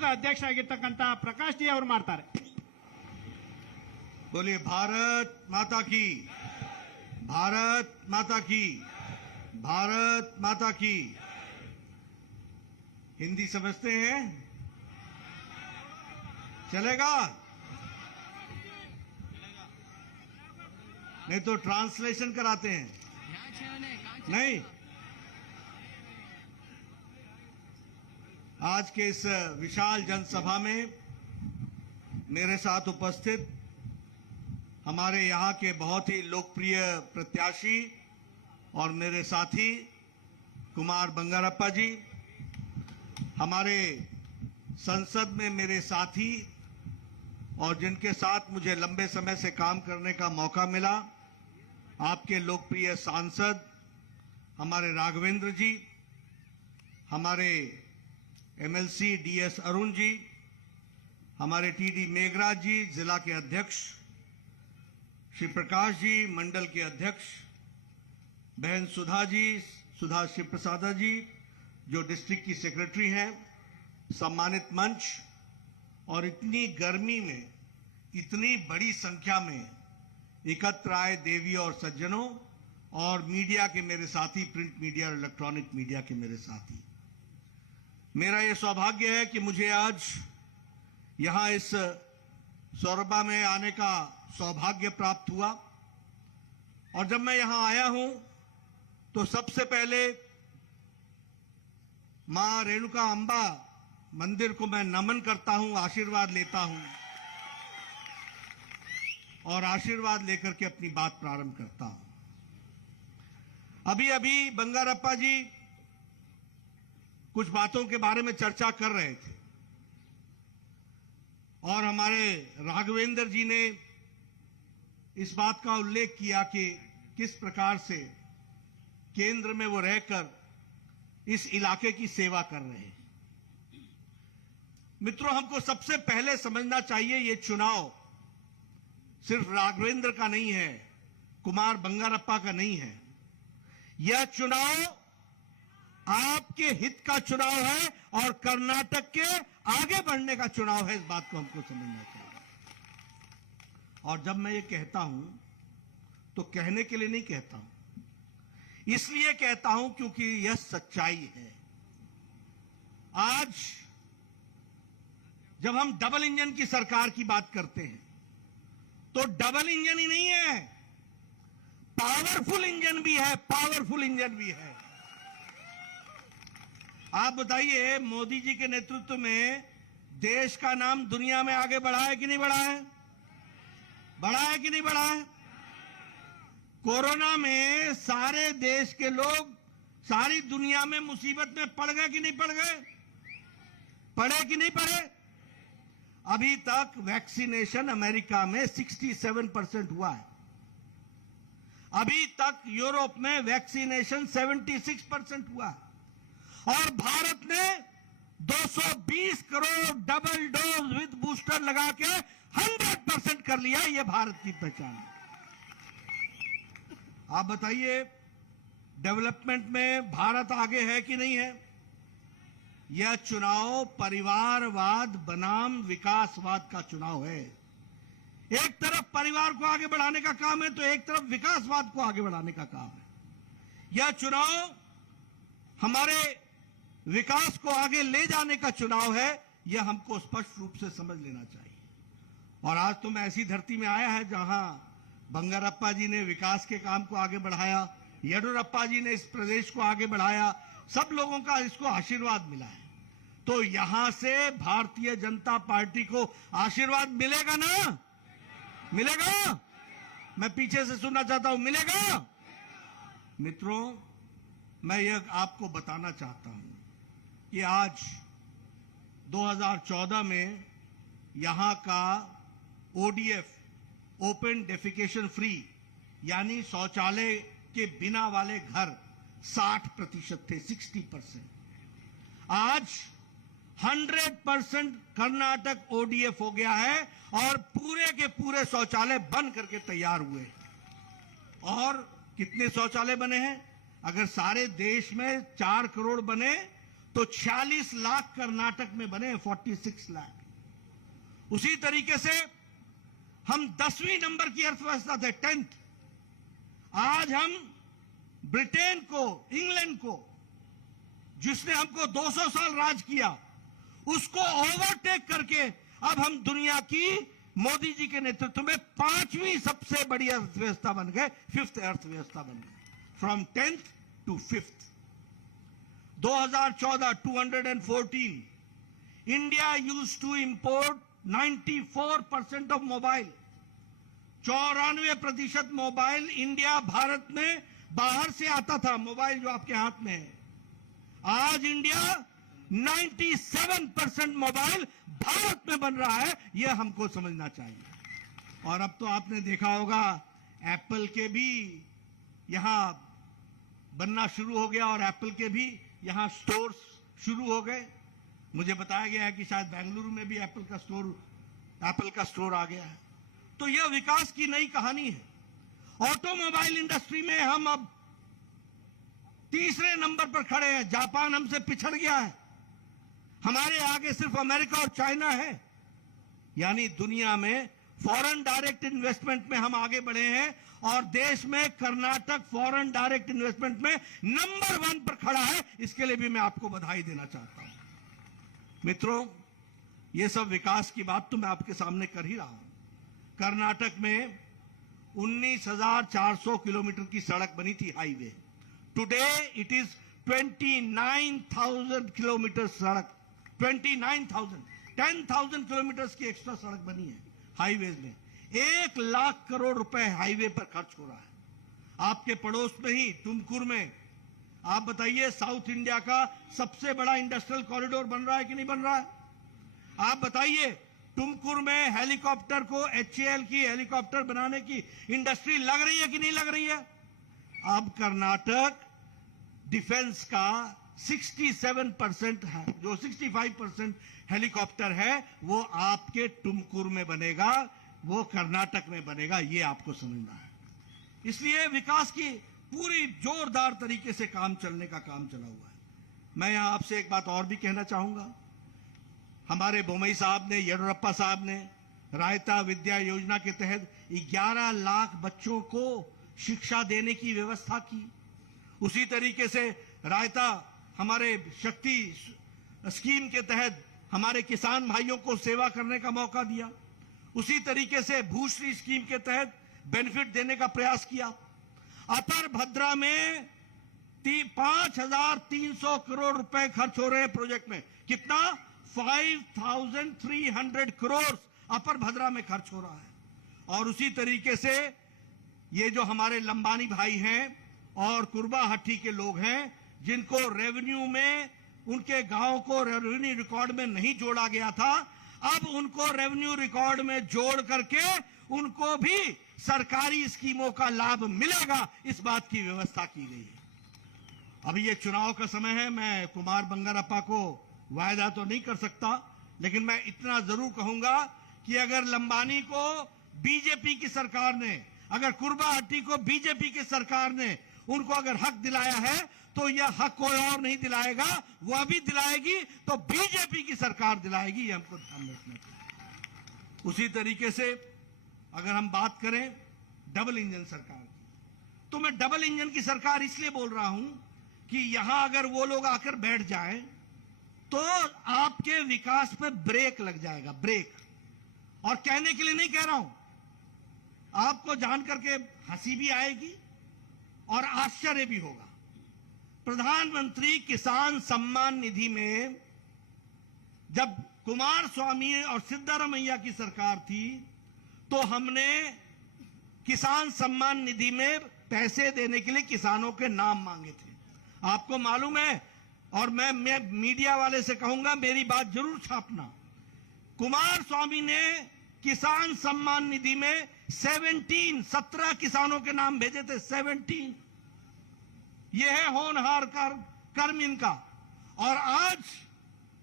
ರಾಜ್ಯೋತ್ಸವದ ಅಧ್ಯಕ್ಷರಾಗಿರ್ತಕ್ಕಂಥ ಪ್ರಕಾಶ್ ಜಿ ಅವರು ಮಾಡ್ತಾರೆ. बोलिए भारत माता की, भारत माता की, भारत माता की. हिंदी समझते हैं? चलेगा? नहीं तो ट्रांसलेशन कराते हैं. नहीं. आज के इस विशाल जनसभा में मेरे साथ उपस्थित हमारे यहाँ के बहुत ही लोकप्रिय प्रत्याशी और मेरे साथी कुमार बंगारप्पा जी, हमारे संसद में मेरे साथी और जिनके साथ मुझे लंबे समय से काम करने का मौका मिला, आपके लोकप्रिय सांसद हमारे राघवेंद्र जी, हमारे एमएलसी डीएस अरुण जी, हमारे टीडी मेघराज जी जिला के अध्यक्ष, श्री प्रकाश जी मंडल के अध्यक्ष, बहन सुधा जी, सुधा शिव प्रसादा जी जो डिस्ट्रिक्ट की सेक्रेटरी हैं, सम्मानित मंच और इतनी गर्मी में इतनी बड़ी संख्या में एकत्र आए देवी और सज्जनों और मीडिया के मेरे साथी, प्रिंट मीडिया और इलेक्ट्रॉनिक मीडिया के मेरे साथी, मेरा यह सौभाग्य है कि मुझे आज यहां इस सौरभा में आने का सौभाग्य प्राप्त हुआ. और जब मैं यहां आया हूं तो सबसे पहले मां रेणुका अंबा मंदिर को मैं नमन करता हूं, आशीर्वाद लेता हूं और आशीर्वाद लेकर के अपनी बात प्रारंभ करता हूं. अभी अभी बंगारप्पा जी कुछ बातों के बारे में चर्चा कर रहे थे और हमारे राघवेंद्र जी ने इस बात का उल्लेख किया कि किस प्रकार से केंद्र में वो रहकर इस इलाके की सेवा कर रहे हैं. मित्रों, हमको सबसे पहले समझना चाहिए ये चुनाव सिर्फ राघवेंद्र का नहीं है, कुमार बंगारप्पा का नहीं है. यह चुनाव आपके हित का चुनाव है और कर्नाटक के आगे बढ़ने का चुनाव है. इस बात को हमको समझना चाहिए. और जब मैं ये कहता हूं तो कहने के लिए नहीं कहता हूं, इसलिए कहता हूं क्योंकि यह सच्चाई है. आज जब हम डबल इंजन की सरकार की बात करते हैं तो डबल इंजन ही नहीं है, पावरफुल इंजन भी है, पावरफुल इंजन भी है. आप बताइए, मोदी जी के नेतृत्व में देश का नाम दुनिया में आगे बढ़ा है कि नहीं बढ़ा है? बढ़ा है कि नहीं बढ़ा है? कोरोना में सारे देश के लोग सारी दुनिया में मुसीबत में पड़ गए कि नहीं पड़ गए? पड़े कि नहीं पड़े? अभी तक वैक्सीनेशन अमेरिका में 67% हुआ है. अभी तक यूरोप में वैक्सीनेशन 76% हुआ है और भारत ने 220 crore double dose with booster लगा के 100% कर लिया. यह भारत की पहचान है. आप बताइए, डेवलपमेंट में भारत आगे है कि नहीं है? यह चुनाव परिवारवाद बनाम विकासवाद का चुनाव है. एक तरफ परिवार को आगे बढ़ाने का काम है तो एक तरफ विकासवाद को आगे बढ़ाने का काम है. यह चुनाव हमारे विकास को आगे ले जाने का चुनाव है. यह हमको स्पष्ट रूप से समझ लेना चाहिए. और आज तो मैं ऐसी धरती में आया है जहां बंगारप्पा जी ने विकास के काम को आगे बढ़ाया, येडियुरप्पा जी ने इस प्रदेश को आगे बढ़ाया, सब लोगों का इसको आशीर्वाद मिला है. तो यहां से भारतीय जनता पार्टी को आशीर्वाद मिलेगा ना? मिलेगा? मैं पीछे से सुनना चाहता हूं, मिलेगा? मित्रों, मैं यह आपको बताना चाहता हूं कि आज 2014 में यहां का ओडीएफ, ओपन डेफिकेशन फ्री, यानी शौचालय के बिना वाले घर 60% थे, 60%. आज 100% कर्नाटक ओडीएफ हो गया है और पूरे के पूरे शौचालय बन करके तैयार हुए. और कितने शौचालय बने हैं? अगर सारे देश में 4 करोड़ बने तो 46 लाख कर्नाटक में बने, 46 लाख। उसी तरीके से हम 10वीं नंबर की अर्थव्यवस्था थे, 10th। आज हम ब्रिटेन को, इंग्लैंड को, जिसने हमको 200 साल राज किया, उसको ओवरटेक करके अब हम दुनिया की मोदी जी के नेतृत्व में 5वीं सबसे बड़ी अर्थव्यवस्था बन गए, 5th अर्थव्यवस्था बन गए, from 10th to 5th। 2014 214, India used to import 94% of mobile, 94% mobile India Bharat में बाहर से आता था, मोबाइल जो आपके हाथ में है। आज इंडिया 97% मोबाइल भारत में बन रहा है, यह हमको समझना चाहिए। और अब तो आपने देखा होगा एप्पल के भी यहां बनना शुरू हो गया और एप्पल के भी यहां स्टोर्स शुरू हो गए। मुझे बताया गया है कि शायद बेंगलुरु में भी एप्पल का स्टोर आ गया है। तो यह विकास की नई कहानी है। ऑटोमोबाइल इंडस्ट्री में हम अब तीसरे नंबर पर खड़े हैं, जापान हमसे पिछड़ गया है, हमारे आगे सिर्फ अमेरिका और चाइना है। यानी दुनिया में फॉरेन डायरेक्ट इन्वेस्टमेंट में हम आगे बढ़े हैं और देश में कर्नाटक फॉरेन डायरेक्ट इन्वेस्टमेंट में नंबर 1 पर खड़ा है। इसके लिए भी मैं आपको बधाई देना चाहता हूं। मित्रों, ये सब विकास की बात तो मैं आपके सामने कर ही रहा हूं। कर्नाटक में 19,400 किलोमीटर की सड़क बनी थी, highway. Today it is 29,000 kilometre सड़क, 29,000, 10,000 किलोमीटर की एक्स्ट्रा सड़क बनी है हाईवेज में। 1 लाख करोड़ रुपए हाईवे पर खर्च हो रहा है। आपके पड़ोस में ही तुमकुर में, आप बताइए, साउथ इंडिया का सबसे बड़ा इंडस्ट्रियल कॉरिडोर बन रहा है कि नहीं बन रहा है? आप बताइए, तुमकुर में हेलीकॉप्टर को, HAL की हेलीकॉप्टर बनाने की इंडस्ट्री लग रही है कि नहीं लग रही है? अब कर्नाटक डिफेंस का 67% है, जो 65% हेलीकॉप्टर है वो आपके तुमकुर में बनेगा, वो कर्नाटक में बनेगा। ये आपको समझना है। इसलिए विकास की पूरी जोरदार तरीके से काम चलने का काम चला हुआ है। मैं यहां आपसे एक बात और भी कहना चाहूंगा। हमारे बोमई साहब ने, येडियुरप्पा साहब ने रायता विद्या योजना के तहत 11 लाख बच्चों को शिक्षा देने की व्यवस्था की। उसी तरीके से रायता हमारे शक्ति स्कीम के तहत हमारे किसान भाइयों को सेवा करने का मौका दिया। उसी तरीके से भूश्री स्कीम के तहत बेनिफिट देने का प्रयास किया। अपर भद्रा में 5,300 करोड़ रुपए खर्च हो रहे हैं प्रोजेक्ट में। कितना? 5,300 करोड़ अपर भद्रा में खर्च हो रहा है। और उसी तरीके से ये जो हमारे लंबानी भाई हैं और कुर्बाहट्टी के लोग हैं, जिनको रेवेन्यू में, उनके गांव को रेवेन्यू रिकॉर्ड में नहीं जोड़ा गया था, अब उनको रेवेन्यू रिकॉर्ड में जोड़ करके उनको भी सरकारी स्कीमों का लाभ मिलेगा, इस बात की व्यवस्था की गई है। अभी ये चुनाव का समय है, मैं कुमार बंगारप्पा को वायदा तो नहीं कर सकता, लेकिन मैं इतना जरूर कहूंगा कि अगर लंबानी को बीजेपी की सरकार ने, अगर कुर्बाहट्टी को बीजेपी की सरकार ने उनको अगर हक दिलाया है, तो यह हक कोई और नहीं दिलाएगा, वह भी दिलाएगी तो बीजेपी की सरकार दिलाएगी। ये हमको ध्यान रखना चाहिए। उसी तरीके से अगर हम बात करें डबल इंजन सरकार की, तो मैं डबल इंजन की सरकार इसलिए बोल रहा हूं कि यहां अगर वो लोग आकर बैठ जाएं तो आपके विकास पे ब्रेक लग जाएगा, ब्रेक। और कहने के लिए नहीं कह रहा हूं, आपको जान करके हंसी भी आएगी और आश्चर्य भी होगा। प्रधानमंत्री किसान सम्मान निधि में जब कुमार स्वामी और सिद्धारमैया की सरकार थी, तो हमने किसान सम्मान निधि में पैसे देने के लिए किसानों के नाम मांगे थे। आपको मालूम है, और मैं मीडिया वाले से कहूंगा, मेरी बात जरूर छापना। कुमार स्वामी ने किसान सम्मान निधि में 17 किसानों के नाम भेजे थे, 17। यह है होनहार कर्म इनका। और आज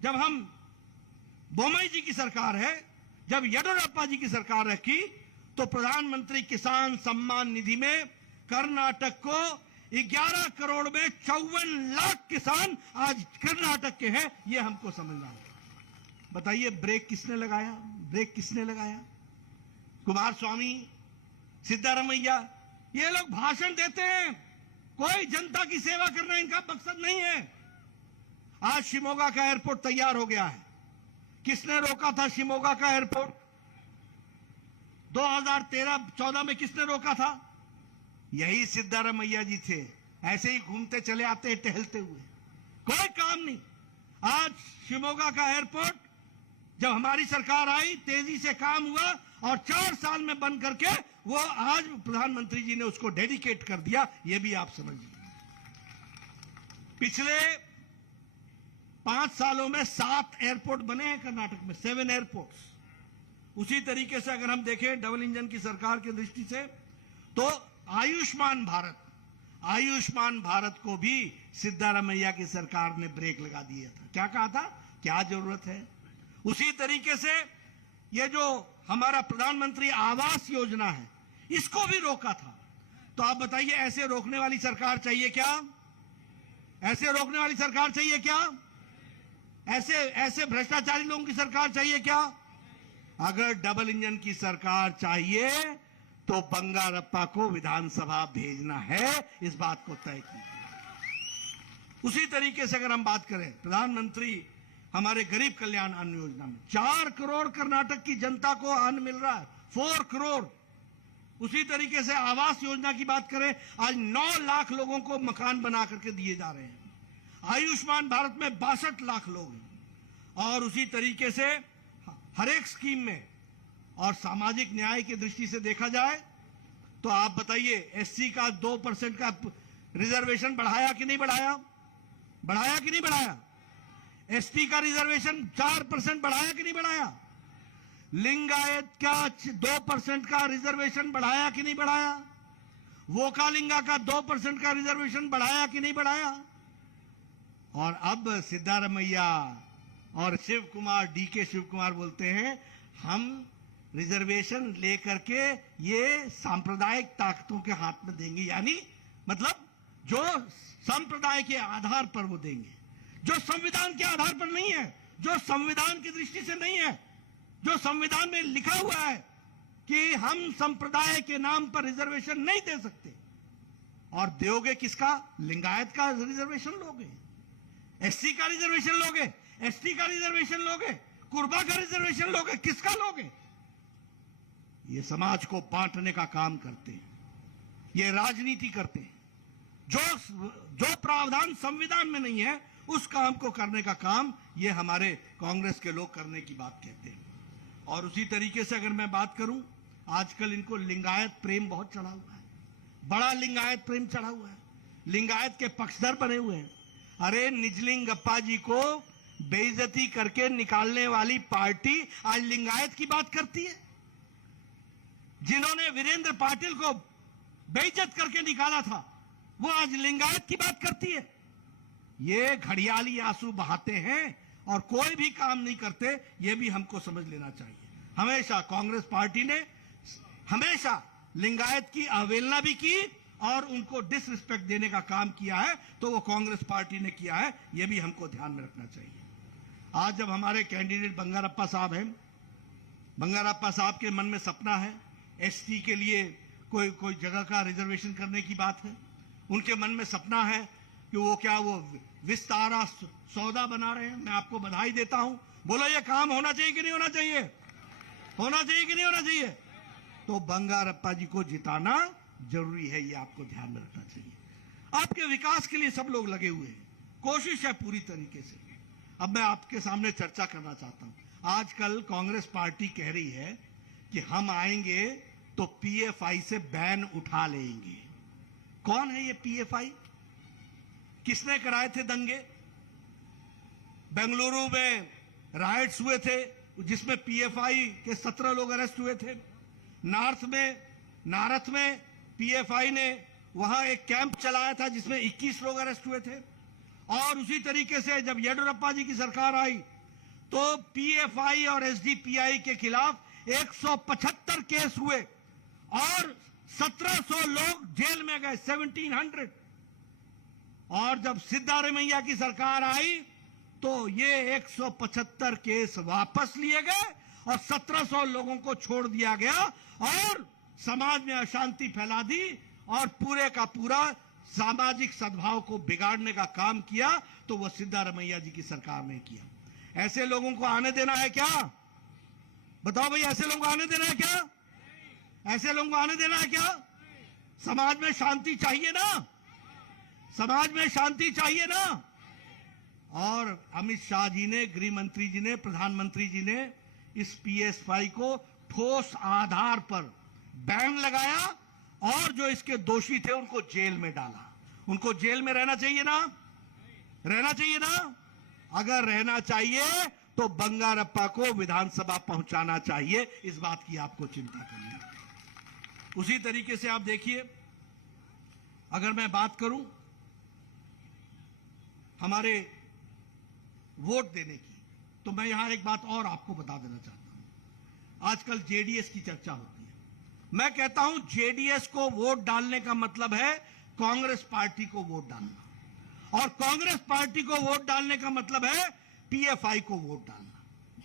जब हम बोमई जी की सरकार है, जब येडियुरप्पा जी की सरकार रखी, तो प्रधानमंत्री किसान सम्मान निधि में कर्नाटक को 11 करोड़ में 54 लाख किसान आज कर्नाटक के हैं, ये हमको समझना है। बताइए ब्रेक किसने लगाया? ब्रेक किसने लगाया? कुमार स्वामी, सिद्धारमैया, ये लोग भाषण देते हैं, कोई जनता की सेवा करना इनका मकसद नहीं है। आज शिमोगा का एयरपोर्ट तैयार हो गया है। किसने रोका था शिमोगा का एयरपोर्ट? 2013-14 में किसने रोका था? यही सिद्धारमैया जी थे। ऐसे ही घूमते चले आते हैं टहलते हुए, कोई काम नहीं। आज शिमोगा का एयरपोर्ट जब हमारी सरकार आई, तेजी से काम हुआ और 4 साल में बंद करके वो आज प्रधानमंत्री जी ने उसको डेडिकेट कर दिया। ये भी आप समझिए। पिछले 5 सालों में 7 एयरपोर्ट बने हैं कर्नाटक में, 7 एयरपोर्ट्स। उसी तरीके से अगर हम देखें डबल इंजन की सरकार की दृष्टि से, तो आयुष्मान भारत को भी सिद्धारमैया की सरकार ने ब्रेक लगा दिया था। क्या कहा था? क्या जरूरत है? उसी तरीके से ये जो हमारा प्रधानमंत्री आवास योजना है, इसको भी रोका था। तो आप बताइए, ऐसे रोकने वाली सरकार चाहिए क्या? ऐसे रोकने वाली सरकार चाहिए क्या? ऐसे भ्रष्टाचारी लोगों की सरकार चाहिए क्या? अगर डबल इंजन की सरकार चाहिए तो बंगारप्पा को विधानसभा भेजना है, इस बात को तय कीजिए। उसी तरीके से अगर हम बात करें प्रधानमंत्री हमारे गरीब कल्याण अन्न योजना में 4 करोड़ कर्नाटक की जनता को अन्न मिल रहा है, 4 करोड़। उसी तरीके से आवास योजना की बात करें, आज 9 लाख लोगों को मकान बना करके दिए जा रहे हैं। आयुष्मान भारत में 62 लाख लोग हैं। और उसी तरीके से हर एक स्कीम में, और सामाजिक न्याय की दृष्टि से देखा जाए तो आप बताइए, एससी का 2% का रिजर्वेशन बढ़ाया कि नहीं बढ़ाया? बढ़ाया कि नहीं बढ़ाया? एसटी का रिजर्वेशन 4% बढ़ाया कि नहीं बढ़ाया? लिंगायत का 2% का रिजर्वेशन बढ़ाया कि नहीं बढ़ाया? वोकालिंगा का 2% का रिजर्वेशन बढ़ाया कि नहीं बढ़ाया? और अब सिद्धारमैया और शिव कुमार, डीके शिव कुमार बोलते हैं हम रिजर्वेशन लेकर के ये सांप्रदायिक ताकतों के हाथ में देंगे। यानी मतलब जो संप्रदाय के आधार पर वो देंगे, जो संविधान के आधार पर नहीं है, जो संविधान की दृष्टि से नहीं है, जो संविधान में लिखा हुआ है कि हम संप्रदाय के नाम पर रिजर्वेशन नहीं दे सकते। और दोगे किसका? लिंगायत का रिजर्वेशन लोगे, एससी का रिजर्वेशन लोगे, एसटी का रिजर्वेशन लोगे, कुर्बा का रिजर्वेशन लोगे, किसका लोगे? ये समाज को बांटने का काम करते हैं, ये राजनीति करते हैं। जो प्रावधान संविधान में नहीं है उस काम को करने का काम ये हमारे कांग्रेस के लोग करने की बात कहते हैं। और उसी तरीके से अगर मैं बात करूं, आजकल इनको लिंगायत प्रेम बहुत चढ़ा हुआ है, बड़ा लिंगायत प्रेम चढ़ा हुआ है, लिंगायत के पक्षधर बने हुए हैं। अरे निजलिंग गप्पा जी को बेइज्जती करके निकालने वाली पार्टी आज लिंगायत की बात करती है। जिन्होंने वीरेंद्र पाटिल को बेइज्जत करके निकाला था, वो आज लिंगायत की बात करती है। ये घड़ियाली आंसू बहाते हैं और कोई भी काम नहीं करते, ये भी हमको समझ लेना चाहिए। हमेशा कांग्रेस पार्टी ने हमेशा लिंगायत की अवहेलना भी की और उनको डिसरिस्पेक्ट देने का काम किया है, तो वो कांग्रेस पार्टी ने किया है, ये भी हमको ध्यान में रखना चाहिए। आज जब हमारे कैंडिडेट बंगारप्पा साहब हैं, बंगारप्पा साहब के मन में सपना है एसटी के लिए कोई जगह का रिजर्वेशन करने की बात है। उनके मन में सपना है कि वो विस्तारा सौदा बना रहे हैं। मैं आपको बधाई देता हूं। बोलो ये काम होना चाहिए कि नहीं होना चाहिए? होना चाहिए कि नहीं होना चाहिए? तो बंगारप्पा जी को जिताना जरूरी है, ये आपको ध्यान में रखना चाहिए। आपके विकास के लिए सब लोग लगे हुए हैं, कोशिश है पूरी तरीके से। अब मैं आपके सामने चर्चा करना चाहता हूं। आजकल कांग्रेस पार्टी कह रही है कि हम आएंगे तो पीएफआई से बैन उठा लेंगे। कौन है ये पीएफआई? किसने कराए थे दंगे? बेंगलुरु में राइट्स हुए थे जिसमें पीएफआई के 17 लोग अरेस्ट हुए थे। नारथ में पीएफआई ने वहां एक कैंप चलाया था जिसमें 21 लोग अरेस्ट हुए थे। और उसी तरीके से जब येडियुरप्पा जी की सरकार आई तो पीएफआई और एसडीपीआई के खिलाफ 175 केस हुए और 1700 लोग जेल में गए, 1700। और जब सिद्धारमैया की सरकार आई तो ये 175 केस वापस लिए गए और 1700 लोगों को छोड़ दिया गया और समाज में अशांति फैला दी और पूरे का पूरा सामाजिक सद्भाव को बिगाड़ने का काम किया। तो वह सिद्धारमैया जी की सरकार ने किया। ऐसे लोगों को आने देना है क्या? बताओ भाई, ऐसे लोगों को आने देना है क्या? ऐसे लोगों को आने देना है क्या? समाज में शांति चाहिए ना, समाज में शांति चाहिए ना। और अमित शाह जी ने, गृह मंत्री जी ने, प्रधानमंत्री जी ने इस पीएसवाई को ठोस आधार पर बैन लगाया और जो इसके दोषी थे उनको जेल में डाला। उनको जेल में रहना चाहिए ना, रहना चाहिए ना। अगर रहना चाहिए तो बंगारप्पा को विधानसभा पहुंचाना चाहिए। इस बात की आपको चिंता करनी है। उसी तरीके से आप देखिए, अगर मैं बात करूं हमारे वोट देने की, तो मैं यहां एक बात और आपको बता देना चाहता हूं। आजकल जेडीएस की चर्चा होती है। मैं कहता हूं जेडीएस को वोट डालने का मतलब है कांग्रेस पार्टी को वोट डालना, और कांग्रेस पार्टी को वोट डालने का मतलब है पीएफआई को वोट डालना।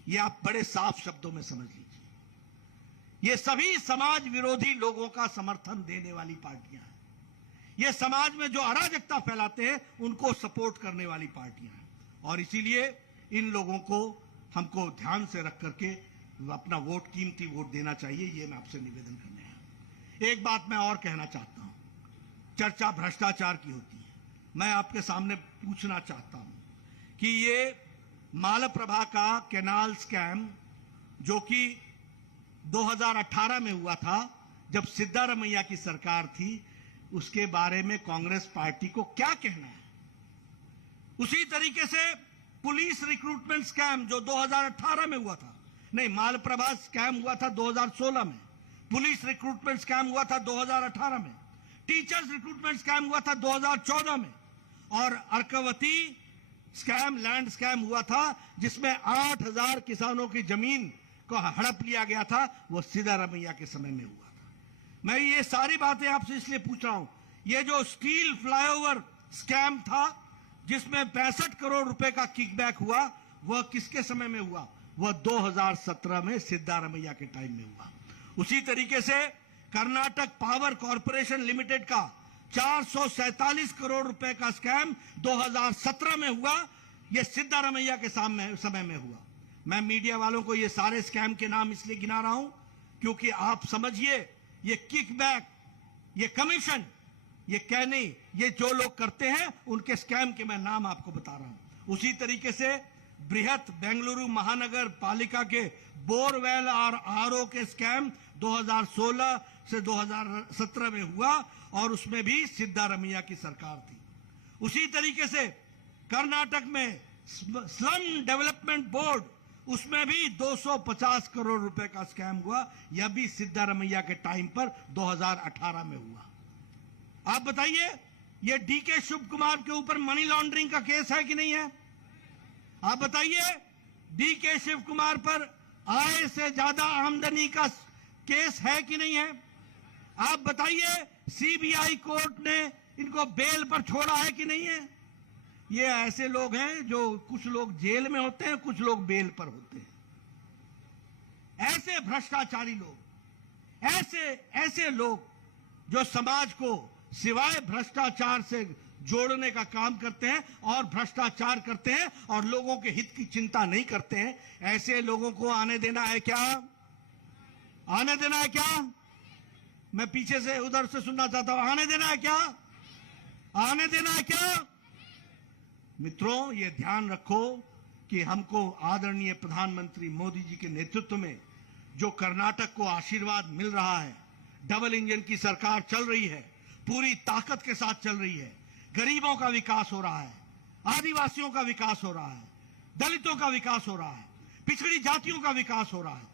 यह आप बड़े साफ शब्दों में समझ लीजिए। ये सभी समाज विरोधी लोगों का समर्थन देने वाली पार्टियां हैं। ये समाज में जो अराजकता फैलाते हैं उनको सपोर्ट करने वाली पार्टियां हैं। और इसीलिए इन लोगों को हमको ध्यान से रख करके अपना वोट, कीमती वोट देना चाहिए। ये मैं आपसे निवेदन करने हैं। एक बात मैं और कहना चाहता हूं। चर्चा भ्रष्टाचार की होती है। मैं आपके सामने पूछना चाहता हूं कि ये मालप्रभा का कैनाल स्कैम जो कि 2018 में हुआ था, जब सिद्धारमैया की सरकार थी, उसके बारे में कांग्रेस पार्टी को क्या कहना है? उसी तरीके से पुलिस रिक्रूटमेंट स्कैम जो 2018 में हुआ था, नहीं, मालप्रभा स्कैम हुआ था 2016 में, पुलिस रिक्रूटमेंट स्कैम हुआ था 2018 में, टीचर्स रिक्रूटमेंट स्कैम हुआ था 2014 में, और अर्कावती स्कैम, लैंड स्कैम हुआ था जिसमें 8000 किसानों की जमीन को हड़प लिया गया था। वो सिद्धारमैया के समय में हुआ था। मैं ये सारी बातें आपसे इसलिए पूछ रहा हूं। ये जो स्टील फ्लाईओवर स्कैम था जिसमें 65 करोड़ रुपए का किकबैक हुआ, वह किसके समय में हुआ? वह 2017 में सिद्धारमैया के टाइम में हुआ। उसी तरीके से कर्नाटक पावर कॉर्पोरेशन लिमिटेड का 447 करोड़ रुपए का स्कैम 2017 में हुआ। यह सिद्धारमैया के समय में हुआ। मैं मीडिया वालों को ये सारे स्कैम के नाम इसलिए गिना रहा हूं क्योंकि आप समझिए, ये किकबैक, ये कमीशन, ये कहने, ये जो लोग करते हैं उनके स्कैम के मैं नाम आपको बता रहा हूं। उसी तरीके से बृहत बेंगलुरु महानगर पालिका के बोरवेल और आरओ के स्कैम 2016 से 2017 में हुआ और उसमें भी सिद्धारमैया की सरकार थी। उसी तरीके से कर्नाटक में स्लम डेवलपमेंट बोर्ड, उसमें भी 250 करोड़ रुपए का स्कैम हुआ। यह भी सिद्धारमैया के टाइम पर 2018 में हुआ। आप बताइए, यह डीके शिव कुमार के ऊपर मनी लॉन्ड्रिंग का केस है कि नहीं है? आप बताइए, डीके शिव कुमार पर आय से ज्यादा आमदनी का केस है कि नहीं है? आप बताइए, सीबीआई कोर्ट ने इनको बेल पर छोड़ा है कि नहीं है? ये ऐसे लोग हैं जो कुछ लोग जेल में होते हैं, कुछ लोग बेल पर होते हैं। ऐसे भ्रष्टाचारी लोग, ऐसे लोग जो समाज को सिवाय भ्रष्टाचार से जोड़ने का काम करते हैं और भ्रष्टाचार करते हैं और लोगों के हित की चिंता नहीं करते हैं, ऐसे लोगों को आने देना है क्या? आने देना है क्या? मैं पीछे से उधर से सुनना चाहता हूं, आने देना है क्या? आने देना है क्या? मित्रों, ये ध्यान रखो कि हमको आदरणीय प्रधानमंत्री मोदी जी के नेतृत्व में जो कर्नाटक को आशीर्वाद मिल रहा है, डबल इंजन की सरकार चल रही है, पूरी ताकत के साथ चल रही है, गरीबों का विकास हो रहा है, आदिवासियों का विकास हो रहा है, दलितों का विकास हो रहा है, पिछड़ी जातियों का विकास हो रहा है,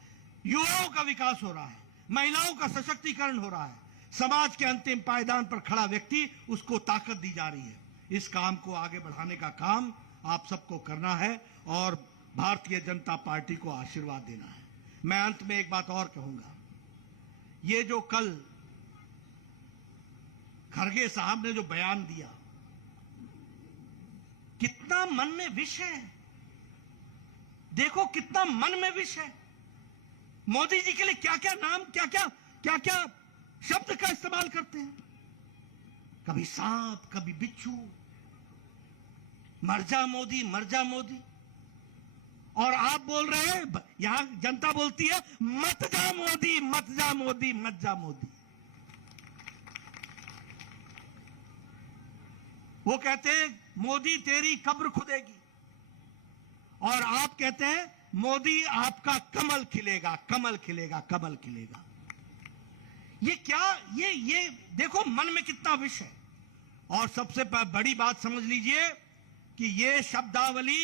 युवाओं का विकास हो रहा है, महिलाओं का सशक्तिकरण हो रहा है, समाज के अंतिम पायदान पर खड़ा व्यक्ति, उसको ताकत दी जा रही है। इस काम को आगे बढ़ाने का काम आप सबको करना है और भारतीय जनता पार्टी को आशीर्वाद देना है। मैं अंत में एक बात और कहूंगा। ये जो कल खरगे साहब ने जो बयान दिया, कितना मन में विष है, देखो कितना मन में विष है। मोदी जी के लिए क्या क्या नाम, क्या क्या शब्द का इस्तेमाल करते हैं। कभी सांप, कभी बिच्छू, मर जा मोदी, मर जा मोदी। और आप बोल रहे हैं, यहां जनता बोलती है मत जा मोदी, मत जा मोदी, मत जा मोदी। वो कहते हैं मोदी तेरी कब्र खुदेगी, और आप कहते हैं मोदी आपका कमल खिलेगा, कमल खिलेगा, कमल खिलेगा। ये क्या, ये देखो मन में कितना विष है। और सबसे बड़ी बात समझ लीजिए कि ये शब्दावली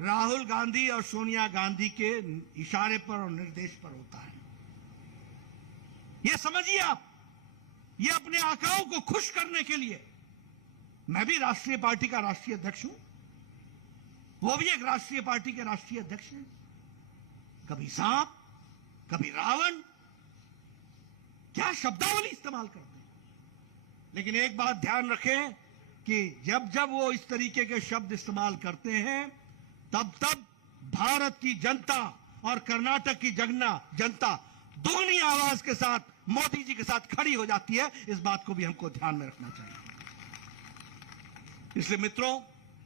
राहुल गांधी और सोनिया गांधी के इशारे पर और निर्देश पर होता है। ये समझिए आप, ये अपने आकाओं को खुश करने के लिए। मैं भी राष्ट्रीय पार्टी का राष्ट्रीय अध्यक्ष हूं, वो भी एक राष्ट्रीय पार्टी के राष्ट्रीय अध्यक्ष हैं। कभी सांप, कभी रावण, क्या शब्दावली इस्तेमाल करते हैं। लेकिन एक बात ध्यान रखें कि जब जब वो इस तरीके के शब्द इस्तेमाल करते हैं, तब तब भारत की जनता और कर्नाटक की जनता दोगुनी आवाज के साथ मोदी जी के साथ खड़ी हो जाती है। इस बात को भी हमको ध्यान में रखना चाहिए। इसलिए मित्रों,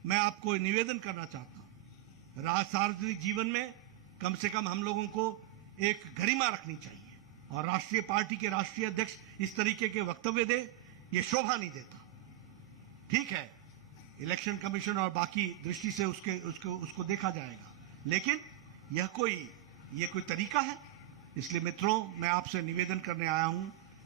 मैं आपको निवेदन करना चाहता हूं, सार्वजनिक जीवन में कम से कम हम लोगों को एक गरिमा रखनी चाहिए। और राष्ट्रीय पार्टी के राष्ट्रीय अध्यक्ष इस तरीके के वक्तव्य दे, ये शोभा नहीं देता। ठीक है, इलेक्शन कमीशन और बाकी दृष्टि से उसको देखा जाएगा, लेकिन यह कोई तरीका है। इसलिए मित्रों, मैं आपसे निवेदन करने आया हूं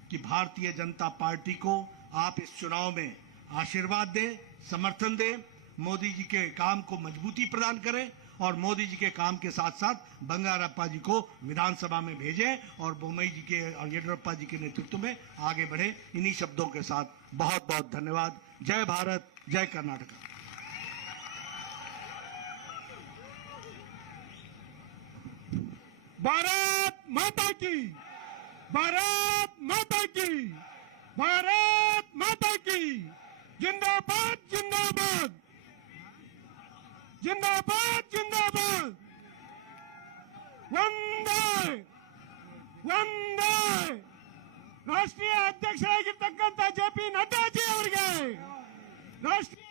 कि भारतीय जनता पार्टी को आप इस चुनाव में आशीर्वाद दें, समर्थन दें, मोदी जी के काम को मजबूती प्रदान करें, और मोदी जी के काम के साथ साथ बंगारप्पा जी को विधानसभा में भेजें और बोम्मई जी के और येडियुरप्पा जी के नेतृत्व में आगे बढ़े। इन्हीं शब्दों के साथ बहुत बहुत धन्यवाद। जय भारत, जय कर्नाटक। भारत माता की, भारत माता की, भारत माता की। जिंदाबाद, जिंदाबाद, जिंदाबाद, जिंदाबाद। ವಂದೇ ವಂದೇ ರಾಷ್ಟ್ರೀಯ ಅಧ್ಯಕ್ಷರಾಗಿರ್ತಕ್ಕಂಥ ಜೆ ಪಿ ನಡ್ಡಾಜಿ ಅವರಿಗೆ, ರಾಷ್ಟ್ರೀಯ